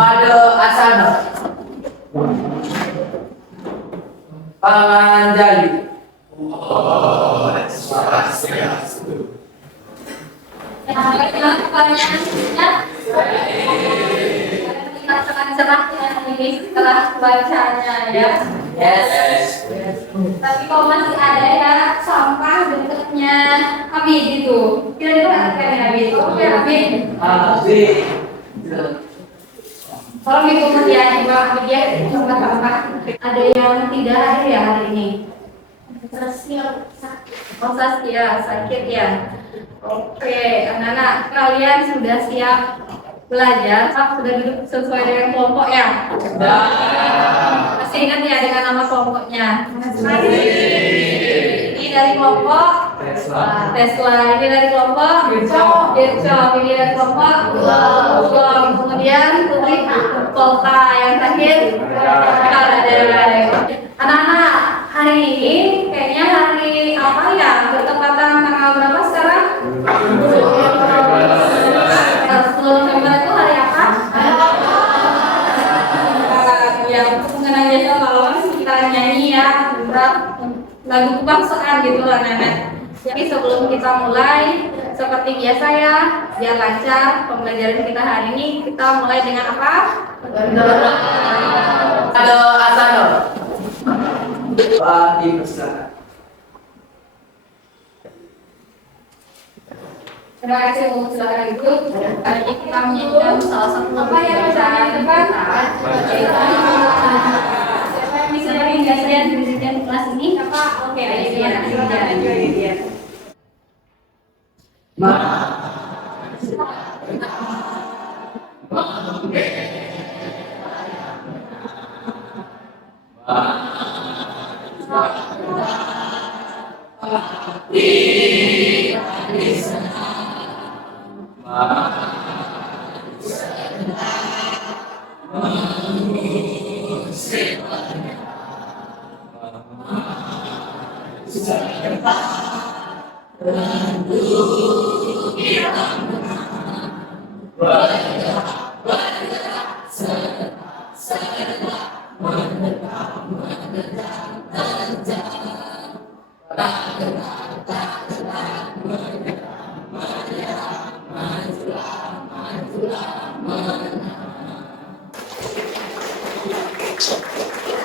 Pada asana Panganjali. Cerah dengan ini setelah bacanya ya. Yes. Tapi kalau masih ada ya sampah dekatnya Habib itu. Kira-kira kan Habib? Oke Habib. Kalau itu kerjaan juga Habib ya sampah-sampah. Ada yang tidak ada ya hari ini? Oh Saskia sakit ya. Oke, anak-anak kalian sudah siap belajar? Sudah duduk sesuai dengan kelompok ya? Sudah. Masih ingat ya dengan nama kelompoknya? Masih. Ini dari kelompok Tesla. Ini dari kelompok Dircom. Ini dari kelompok Ulom. Kemudian Putri Volta. Yang terakhir Karadai. Anak-anak, hari ini kayaknya hari apa ya? Bertepatan tanggal berapa sekarang? 10 November itu hari apa? Ya, untuk mengenang jasa pahlawan kita nyanyi ya lagu kebangsaan gitu lah anak-anak. Jadi sebelum kita mulai seperti biasa ya, biar lancar pembelajaran kita hari ini, kita mulai dengan apa? Berdoa. Ada asana. Doa dipersilakan. Terima kasih untuk silakan itu. Hari ini kita menyanyikan salah satu apa yang bisa depan. Siapa yang bisa beri saya di kelas ini? Apa? Oke, ayo dia.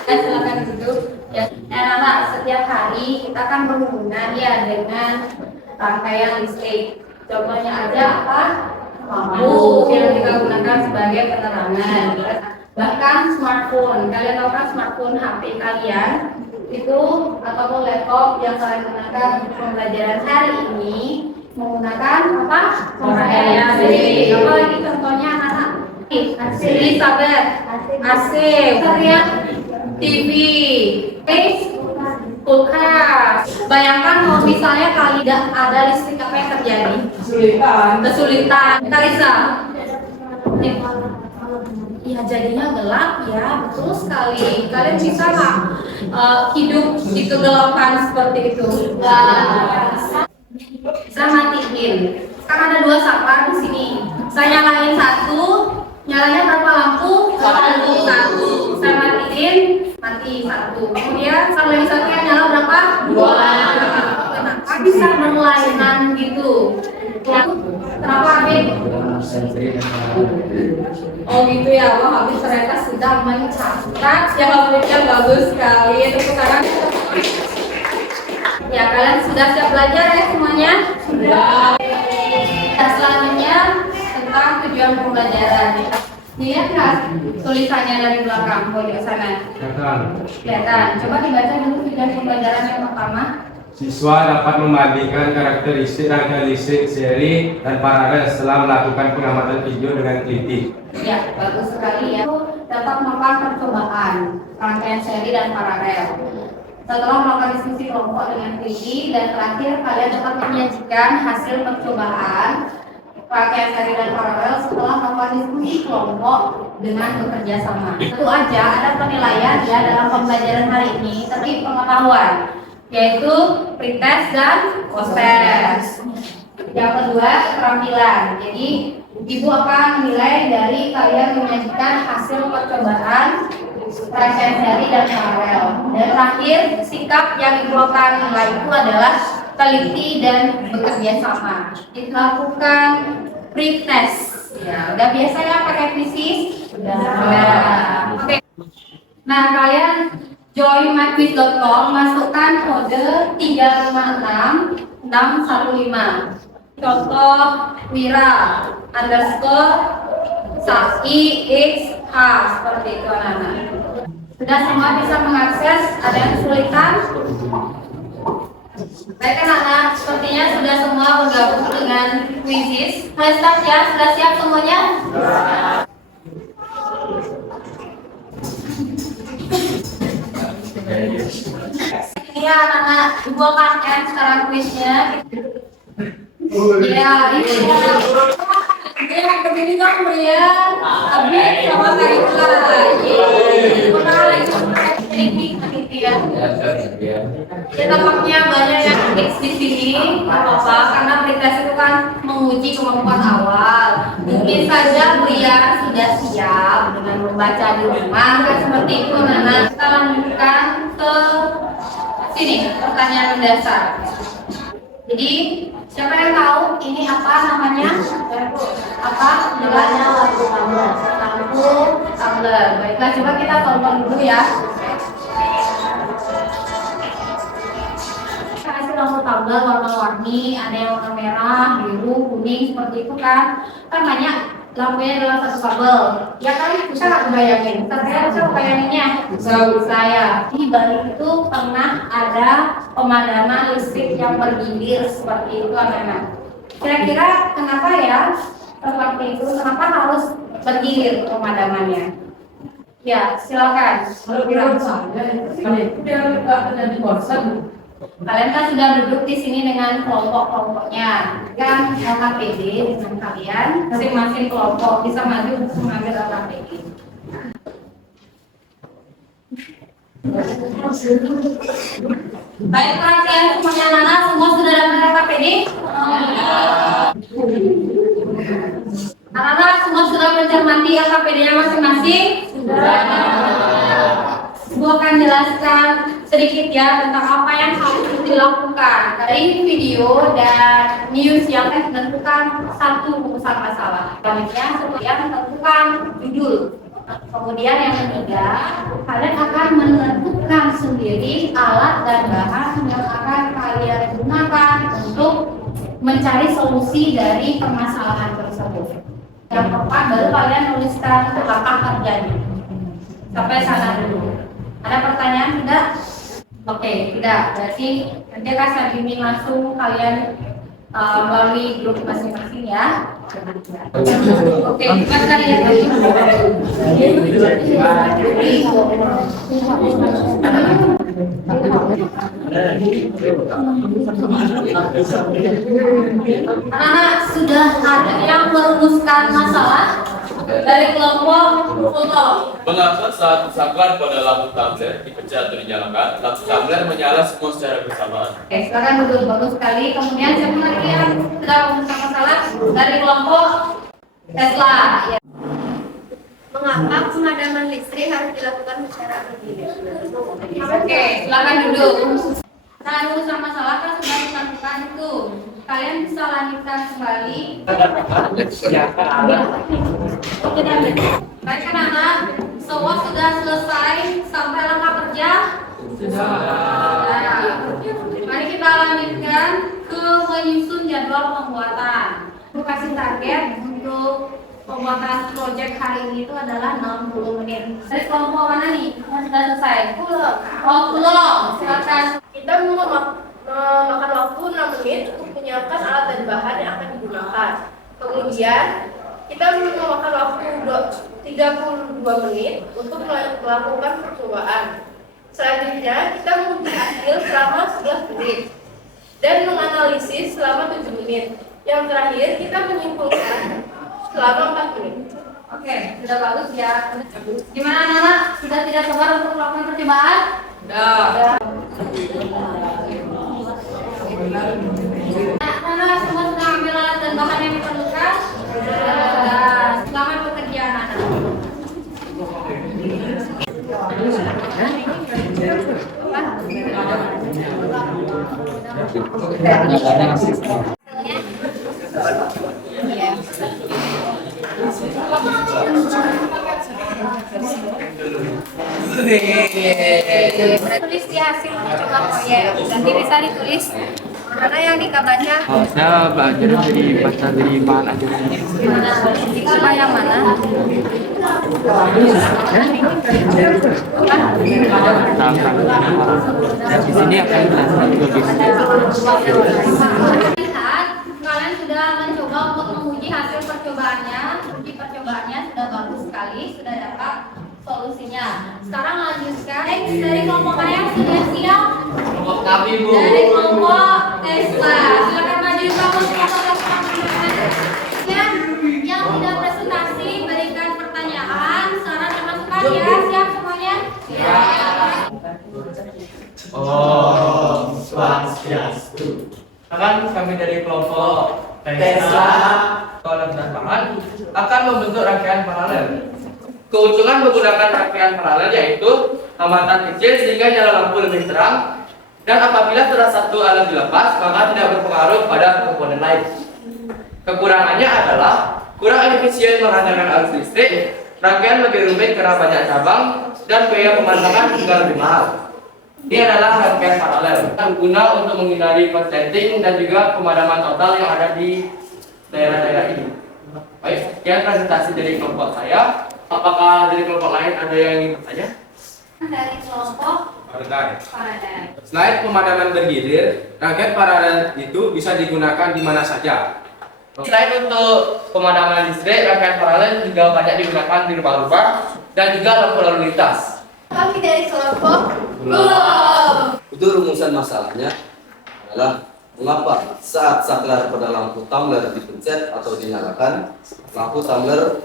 Silakan duduk. Ya, anak-anak, setiap hari kita kan berhubungan ya dengan rangkaian listrik. Contohnya aja apa? Lampu yang kita gunakan sebagai penerangan. Bahkan smartphone. Kalian tahu kan smartphone HP kalian itu ataupun laptop yang kalian gunakan untuk pembelajaran hari ini menggunakan apa? Rangkaian listrik. Apalagi contohnya anak-anak? Elizabeth, AC, TV, kulkas. Bayangkan kalau misalnya kali tidak ada listrik, apa yang terjadi? Kesulitan. Karisa. Ya jadinya gelap ya, betul sekali. Kalian bisa nggak hidup di kegelapan seperti itu? Bisa matiin. Kan ada 2 saklar di sini. Saya nyalain satu. Nyalanya berapa lampu? Satu. Saya matiin, mati 1. Kemudian sang lagi satunya nyala berapa? 2. Kenapa bisa berlainan gitu? Kenapa Habib? Oh gitu ya, wah Habib ternyata sudah mencatat ya, Habibnya bagus sekali. Tepuk tangan. Ya kalian sudah siap belajar ya semuanya? Sudah. Dan selanjutnya tentang tujuan pembelajaran. Dilihat nggak tulisannya dari belakang pojok sana? Kelihatan. Coba dibaca dulu tujuan pembelajaran yang pertama. Siswa dapat membandingkan karakteristik rangkaian listrik seri dan paralel setelah melakukan pengamatan video dengan teliti. Ya, bagus sekali ya. Dapat melakukan percobaan rangkaian seri dan paralel. Setelah melakukan diskusi kelompok dengan teliti dan terakhir kalian dapat menyajikan hasil percobaan rangkaian seri dan paralel setelah melakukan diskusi kelompok dengan bekerja sama. Tentu aja ada penilaian ya dalam pembelajaran hari ini, tapi pengetahuan yaitu pretest dan post test. Yang kedua keterampilan. Jadi Ibu akan menilai dari kalian menyajikan hasil percobaan, rangkaian seri dan paralel. Dan terakhir, sikap yang Ibu akan nilai itu adalah teliti dan bekerja sama. Dilakukan pre-test. Ya, udah biasa ya pakai fisis? Udah. Oke. Nah, kalian join myquiz.com, masukkan kode 356615. Contoh Wira underscore Saki X H, seperti itu anak-anak. Sudah semua bisa mengakses? Ada yang kesulitan? Baik anak-anak, sepertinya sudah semua bergabung dengan Quizizz. Mulai start ya, sudah siap semuanya? Iya anak-anak, Ibu akan end sekarang quiznya. Iya, ini ya, begini dong Brian. Abis sama Karika. Pernah lagi sedikit ya. Ya tampaknya banyak yang X di sini, nggak apa-apa karena pretest itu kan menguji kemampuan awal. Mungkin saja Brian sudah siap dengan membaca di rumah, kan seperti itu. Nana, kita lanjutkan ke sini pertanyaan mendasar. Jadi siapa yang tahu ini apa namanya? Apa? Jelasnya lampu tumbler. Lampu tumbler. Baiklah, coba kita tonton dulu ya. Kita kasih lampu tumbler warna-warni, ada yang warna merah, biru, kuning seperti itu kan? Kan banyak lampunya dalam satu kabel. Ya kan bisa nggak bayangin? Saya bisa bayanginnya. Saya di balik itu pernah ada pemadaman listrik yang bergilir seperti itu anak-anak. Kira-kira kenapa ya seperti itu? Kenapa harus bergilir pemadamannya? Ya silakan. Kalian kan sudah duduk di sini dengan kelompok-kelompoknya, kan LKPD dengan kalian masing-masing kelompok bisa maju untuk mengambil LKPD. Baik perhatian semuanya Nana, semua sudah dapat LKPD? Anak-anak semua sudah mencermati LKPD-nya masing-masing? Sudah. Ibu akan jelaskan sedikit ya tentang apa yang harus dilakukan dari video dan news yang menentukan satu rumusan masalah. Selanjutnya kemudian menentukan judul. Kemudian yang ketiga, kalian akan menentukan sendiri alat dan bahan yang akan kalian gunakan untuk mencari solusi dari permasalahan tersebut. Yang keempat, baru kalian tuliskan langkah kerjanya. Sampai sana dulu. Ada pertanyaan tidak? Oke, tidak. Berarti nanti akan saya bimbing langsung kalian melalui grup masing-masing ya. Oke, kita lihat lagi. Anak-anak sudah ada yang merumuskan masalah dari kelompok foto. Mengapa saat saklar pada lampu tumbler dipecah atau dinyalakan, lampu tumbler menyala semua secara bersamaan? Oke, sekarang duduk bagus sekali. Kemudian siapa lagi yang sudah merumuskan masalah dari kelompok Tesla? Ya. Mengapa pemadaman listrik harus dilakukan secara bergilir? Oke, silakan duduk. Nah, urusan masalah kan sudah ditentukan itu. Kalian bisa lanjutkan kembali. Baik anak-anak, semua sudah selesai sampai langkah kerja? Sudah. Mari kita lanjutkan ke menyusun jadwal pembuatan. Aku kasih target untuk pembuatan proyek hari ini itu adalah 60 menit. Dari kelompok mana nih? Yang sudah selesai? Pulang. Silakan. Kita memakan waktu 6 menit untuk menyiapkan alat dan bahan yang akan digunakan. Kemudian kita memakan waktu 32 menit untuk melakukan percobaan. Selanjutnya kita menguji hasil selama 11 menit dan menganalisis selama 7 menit. Yang terakhir kita menyimpulkan selama 4 menit. Oke, sudah bagus ya. Gimana anak-anak? Sudah tidak sabar untuk melakukan percobaan? Sudah. Anak-anak semua sudah ambil alat dan bahan yang diperlukan? Selamat bekerja anak-anak. Tulis di hasil coba proyek. Nanti bisa ditulis mana yang dikabarnya. Saya belajar dari bahan ajaran ini. Coba yang mana? Di sini akan dijelaskan juga Lihat, kalian sudah mencoba untuk menguji hasil percobaannya. Uji percobaannya sudah bagus sekali, sudah dapat solusinya. Sekarang lanjutkan. Dari kelompok A yang sudah siap. Kelompok kami, Bu. Dari kelompok Tesla, silakan maju ke fotografer. Yang tidak presentasi berikan pertanyaan, saran dan masukan ya. Siap semuanya? Ya. Om Swastiastu. Akan kami dari kelompok Tesla. Kolom dan Pangan akan membentuk rangkaian paralel. Keuntungan menggunakan rangkaian paralel yaitu amatan kecil sehingga nyala lampu lebih terang, dan apabila salah satu alat dilepas maka tidak berpengaruh pada komponen lain. Kekurangannya adalah kurang efisien menghantarkan arus listrik, rangkaian lebih rumit karena banyak cabang, dan biaya pemasangan juga lebih mahal. Ini adalah rangkaian paralel guna untuk menghindari konsleting dan juga pemadaman total yang ada di daerah-daerah ini. Baik, sekian presentasi dari kelompok saya. Apakah dari kelompok lain ada yang ingin bertanya? Dari kelompok Paralel. Paralel. Selain pemadaman bergilir, rangkaian paralel itu bisa digunakan di mana saja. Selain untuk pemadaman listrik, rangkaian paralel juga banyak digunakan di rumah-rumah dan juga lampu lalu lintas. Kami dari kelompok belum. Itu rumusan masalahnya adalah mengapa saat saklar pada lampu tumbler dipencet atau dinyalakan, lampu tumbler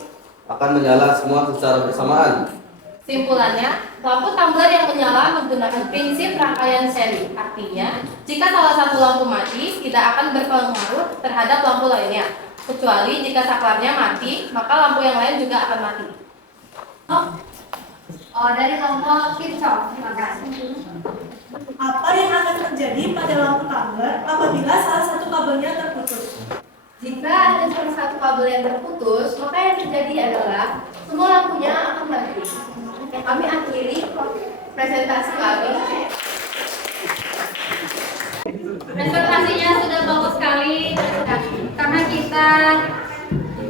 akan menyala semua secara bersamaan. Simpulannya, lampu tumbler yang menyala menggunakan prinsip rangkaian seri. Artinya, jika salah satu lampu mati, tidak akan berpengaruh terhadap lampu lainnya. Kecuali jika saklarnya mati, maka lampu yang lain juga akan mati. Dari kelompok Kirchhoff, terima kasih. Apa yang akan terjadi pada lampu tumbler apabila salah satu kabelnya terputus? Jika ada salah satu kabel yang terputus, maka yang terjadi adalah semua lampunya akan mati. Kami akhiri presentasi kami. Presentasinya sudah bagus sekali karena kita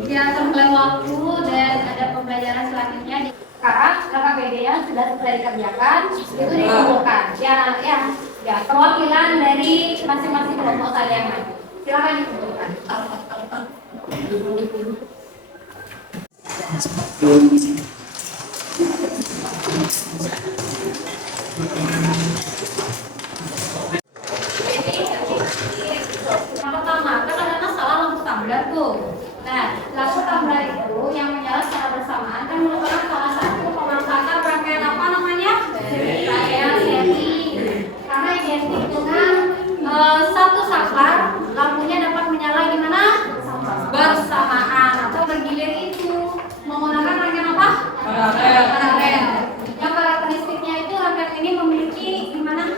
ya terbelah waktu dan ada pembelajaran selanjutnya. Sekarang KKBD yang sudah selesai dikerjakan itu dikumpulkan. Ya perwakilan dari masing-masing kelompok saya yang maju. Silakan dikumpulkan. Yang pertama, kan ada masalah lampu tumbler tuh. Nah, lampu tumbler itu yang menyala secara bersamaan kan merupakan salah satu pemanfaatan rangkaian apa namanya? Rangkaian seri. Karena identik dengan satu saklar, lampunya dapat menyala gimana? Bersamaan atau bergilir itu menggunakan rangkaian apa? Paralel. Yang karakteristiknya itu rangkaian ini memiliki gimana?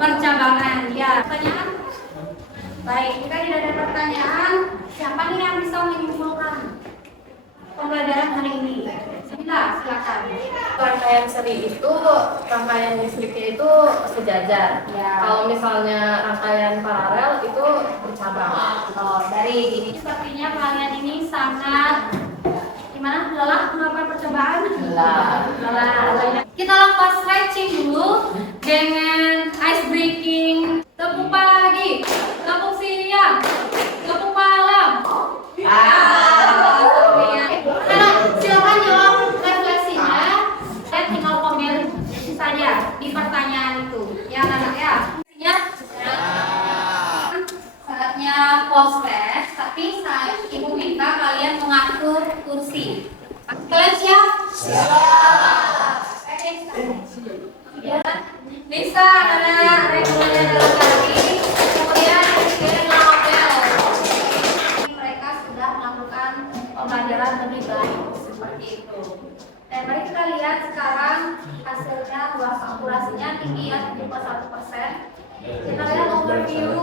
Percabangan. Ya, pertanyaan? Baik, jika tidak ada pertanyaan, siapa nih yang bisa menyimpulkan pembelajaran hari ini? Silakan. Rangkaian seri itu, rangkaian listriknya itu sejajar. Ya. Kalau misalnya rangkaian paralel itu bercabang. Dari ini sepertinya kalian ini sangat gimana? Lelah melakukan percobaan? Lelah. Kita lakukan stretching dulu dengan ice breaking. Tepuk pagi, tepuk siang, tepuk malam. Silakan jawab refleksinya dan tinggal komen saja di pertanyaan itu. Ya anak-anak ya. Saatnya post test, tapi ibu minta kalian mengatur kursi. Kalian siap? Siap. Bisa ada regulernya dalam hari, kemudian kirim label. Mereka sudah melakukan lihat sekarang hasilnya luas akurasinya tinggi ya 71%. Kita lihat overview,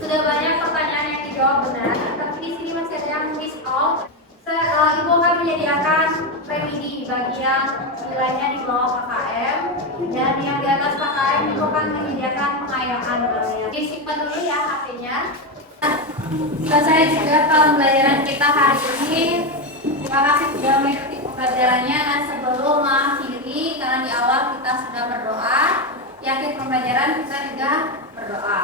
sudah banyak pertanyaan yang dijawab benar, tapi di sini masih ada yang miss out. Ibu akan menyediakan remedi bagi yang nilainya di bawah KKM, dan yang di atas KKM ibu akan menyediakan pengayaan nilainya. Disimpan dulu ya HP-nya. Selesai juga pembelajaran kita hari ini. Terima kasih sudah mengikuti pembelajarannya, dan sebelum mengakhiri, karena di awal kita sudah berdoa, di akhir pembelajaran kita juga berdoa.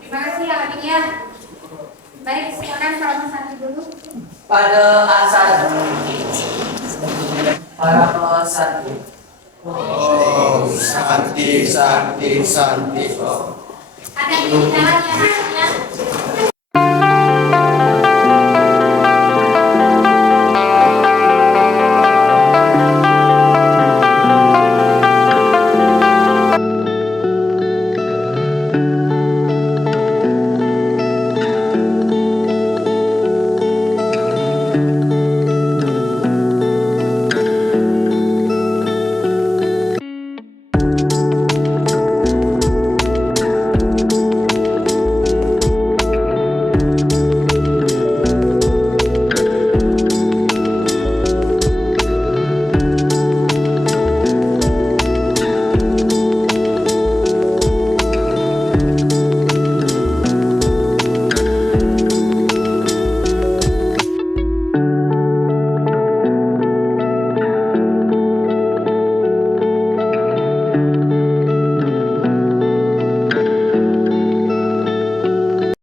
Terima kasih ya adik ya. Baik, silakan kalau Santi dulu. Pada asal para pesanti. Oh, Santi, Santi, Santi. Oh. Ada yang bicara ya.